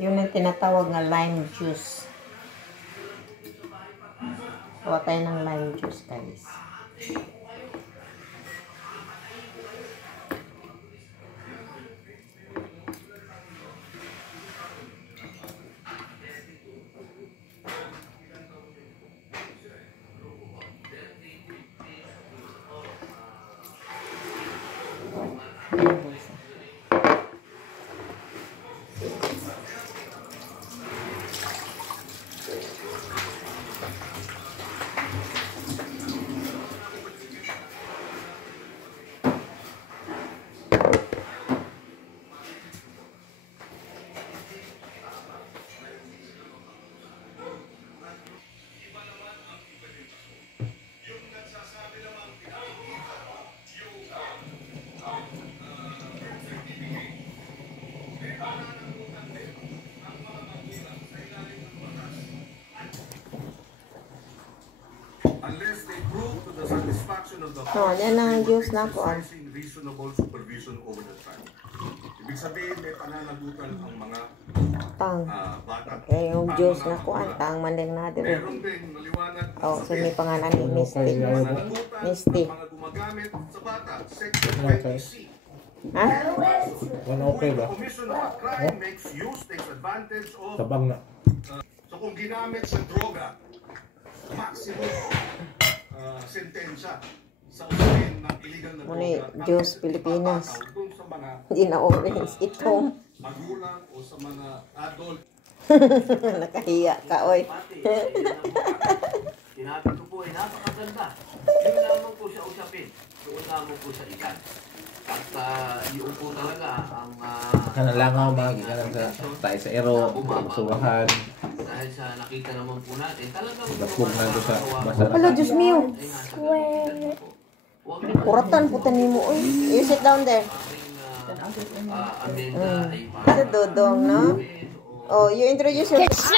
Yun ang tinatawag na lime juice. Kuha tayo ng lime juice, guys. Unless they prove to the satisfaction of the yan ang juice na po. exercising reasonable supervision over the child. Ibig sabihin, may pananagutan ang mga bata. Okay, yung juice na po, ang tang manding natin. Meron din maliwanag So may pangalan ni Misty. Misty. mga gumagamit sa bata. Section 20C. Ha? Okay ba? Commission of a crime makes use, takes advantage of. Tabang na. So kung ginamit sa droga, maximum sentensya sa usahin ng illegal na Muna droga. juice Pilipinas. Dun sa mga Hindi na orange. Itong. magulang o sa mga adult. Nakahiya ka, oy. Sinabi ko po ay napakaganda. Yun lamang po siya usapin. Doon lamang po sa ikan. At yun po talaga ang Kanalangaw mga gikanan sa tayo sa ero, suwahan. dahil sa nakita naman po natin, talagang Gapong na doon sa masarap. Hello, Diyos mio. Huwag Kuratan po tanin mo, oy. You sit down there. amenda ay Ito dodong, no? Oh, you introduce yourself.